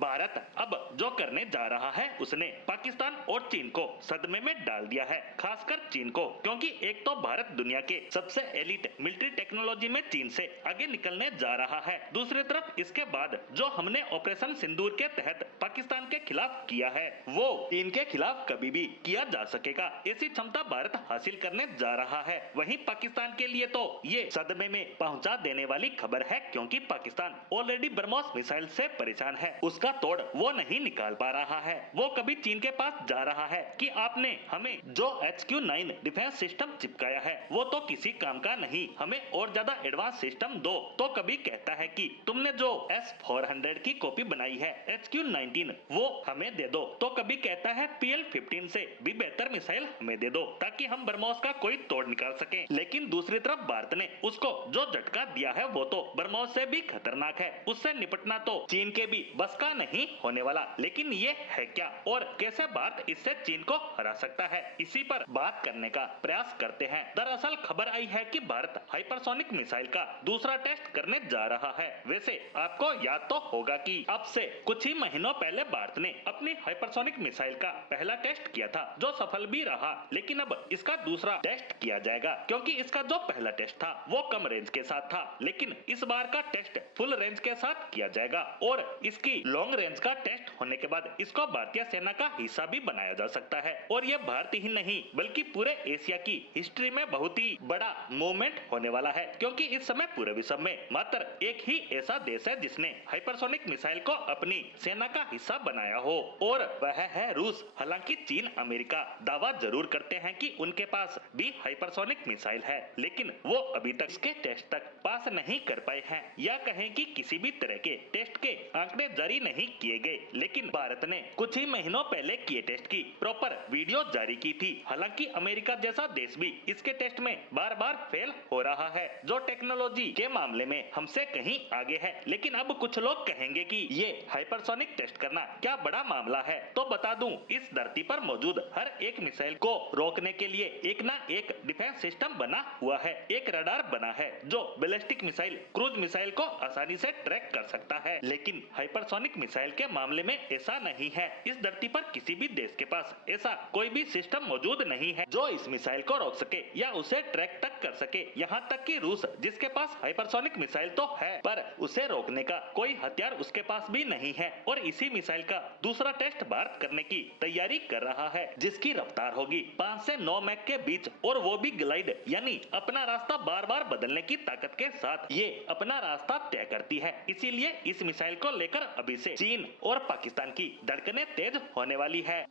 भारत अब जो करने जा रहा है उसने पाकिस्तान और चीन को सदमे में डाल दिया है, खासकर चीन को, क्योंकि एक तो भारत दुनिया के सबसे एलिट मिलिट्री टेक्नोलॉजी में चीन से आगे निकलने जा रहा है। दूसरी तरफ इसके बाद जो हमने ऑपरेशन सिंदूर के तहत पाकिस्तान के खिलाफ किया है वो चीन के खिलाफ कभी भी किया जा सकेगा, ऐसी क्षमता भारत हासिल करने जा रहा है। वहीं पाकिस्तान के लिए तो ये सदमे में पहुंचा देने वाली खबर है, क्योंकि पाकिस्तान ऑलरेडी ब्रह्मोस मिसाइल से परेशान है, उसका तोड़ वो नहीं निकाल पा रहा है। वो कभी चीन के पास जा रहा है कि आपने हमें जो HQ-9 डिफेंस सिस्टम चिपकाया है वो तो किसी काम का नहीं, हमें और ज्यादा एडवांस सिस्टम दो। तो कभी कहता है कि तुमने जो S-400 की कॉपी बनाई है HQ-19 वो हमें दे दो, तो कभी कहता है PL-15 से भी बेहतर मिसाइल हमें दे दो ताकि हम ब्रह्मोस का कोई तोड़ निकाल सके। लेकिन दूसरी तरफ भारत ने उसको जो झटका दिया है वो तो ब्रह्मोस से भी खतरनाक है, उससे निपटना तो चीन के भी बस का नहीं होने वाला। लेकिन ये है क्या और कैसे भारत इससे चीन को हरा सकता है, इसी पर बात करने का प्रयास करते हैं। दरअसल खबर आई है कि भारत हाइपरसोनिक मिसाइल का दूसरा टेस्ट करने जा रहा है। वैसे आपको याद तो होगा कि अब से कुछ ही महीनों पहले भारत ने अपनी हाइपरसोनिक मिसाइल का पहला टेस्ट किया था, जो सफल भी रहा। लेकिन अब इसका दूसरा टेस्ट किया जाएगा, क्योंकि इसका जो पहला टेस्ट था वो कम रेंज के साथ था, लेकिन इस बार का टेस्ट फुल रेंज के साथ किया जाएगा और इसकी लॉन्ग रेंज का टेस्ट होने के बाद इसको भारतीय सेना का हिस्सा भी बनाया जा सकता है। और ये भारत ही नहीं बल्कि पूरे एशिया की हिस्ट्री में बहुत ही बड़ा मूवमेंट होने वाला है, क्योंकि इस समय पूरे विश्व में मात्र एक ही ऐसा देश है जिसने हाइपरसोनिक मिसाइल को अपनी सेना का हिस्सा बनाया हो, और वह है रूस। हालांकि चीन अमेरिका दावा जरूर करते हैं कि उनके पास भी हाइपरसोनिक मिसाइल है, लेकिन वो अभी तक इसके टेस्ट तक पास नहीं कर पाए हैं, या कहें कि किसी भी तरह के टेस्ट के आंकड़े जारी नहीं किए गए। लेकिन भारत ने कुछ ही महीनों पहले किए टेस्ट की प्रॉपर वीडियो जारी की थी। हालांकि अमेरिका जैसा देश भी इसके टेस्ट में बार बार फेल हो रहा है, जो टेक्नोलॉजी के मामले में हमसे कहीं आगे है। लेकिन अब कुछ लोग कहेंगे कि ये हाइपरसोनिक टेस्ट करना क्या बड़ा मामला है। तो बता दूं, इस धरती पर मौजूद हर एक मिसाइल को रोकने के लिए एक ना एक डिफेंस सिस्टम बना हुआ है। एक रडार बना है जो बैलिस्टिक मिसाइल, क्रूज मिसाइल को आसानी से ट्रैक कर सकता है, लेकिन हाइपरसोनिक मिसाइल के मामले में ऐसा नहीं है। इस धरती पर किसी भी देश के पास ऐसा कोई भी सिस्टम मौजूद नहीं है जो इस मिसाइल को रोक सके या उसे ट्रैक तक कर सके। यहाँ तक कि रूस, जिसके पास हाइपरसोनिक मिसाइल तो है पर उसे रोकने का कोई हथियार उसके पास भी नहीं है, और इसी मिसाइल का दूसरा टेस्ट भारत करने की तैयारी कर रहा है, जिसकी रफ्तार होगी 5 से 9 मैक के बीच, और वो भी ग्लाइड, यानी अपना रास्ता बार बार बदलने की ताकत के साथ ये अपना रास्ता तय करती है। इसीलिए इस मिसाइल को लेकर अभी से चीन और पाकिस्तान की धड़कनें तेज होने वाली है।